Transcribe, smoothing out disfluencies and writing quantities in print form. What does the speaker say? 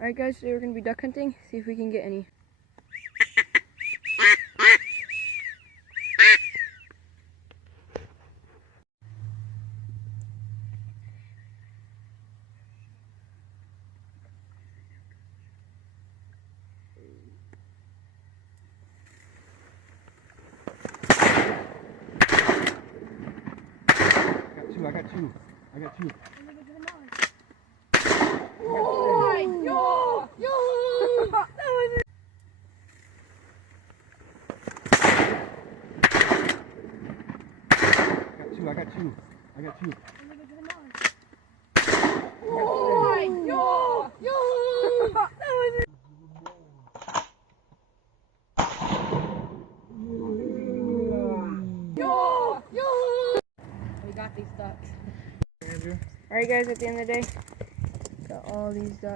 Alright guys, today we're going to be duck hunting, see if we can get any. I got two. Oh, yo! That was it. I got two. Oh, yo! That was it. We got these ducks. Andrew. Alright guys, at the end of the day, got all these ducks.